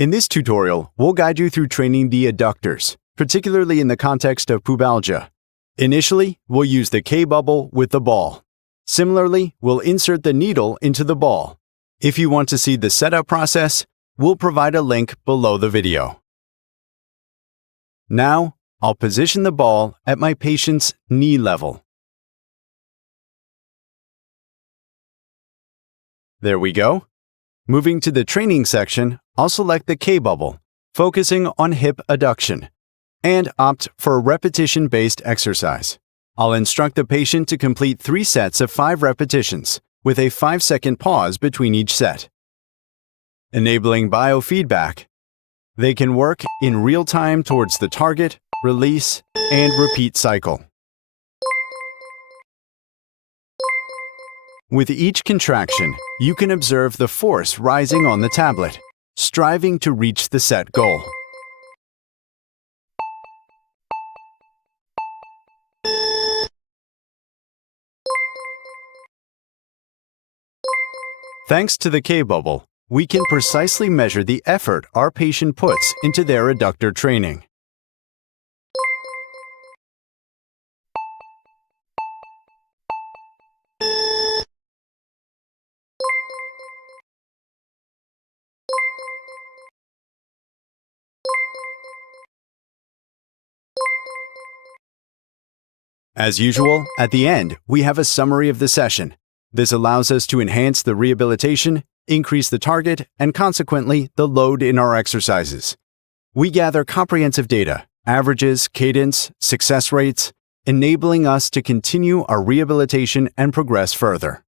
In this tutorial, we'll guide you through training the adductors, particularly in the context of pubalgia. Initially, we'll use the K-bubble with the ball. Similarly, we'll insert the needle into the ball. If you want to see the setup process, we'll provide a link below the video. Now, I'll position the ball at my patient's knee level. There we go. Moving to the training section, I'll select the K-bubble, focusing on hip adduction, and opt for a repetition-based exercise. I'll instruct the patient to complete 3 sets of 5 repetitions, with a 5-second pause between each set. Enabling biofeedback, they can work in real time towards the target, release, and repeat cycle. With each contraction, you can observe the force rising on the tablet, striving to reach the set goal. Thanks to the K-bubble, we can precisely measure the effort our patient puts into their adductor training. As usual, at the end, we have a summary of the session. This allows us to enhance the rehabilitation, increase the target, and consequently, the load in our exercises. We gather comprehensive data, averages, cadence, success rates, enabling us to continue our rehabilitation and progress further.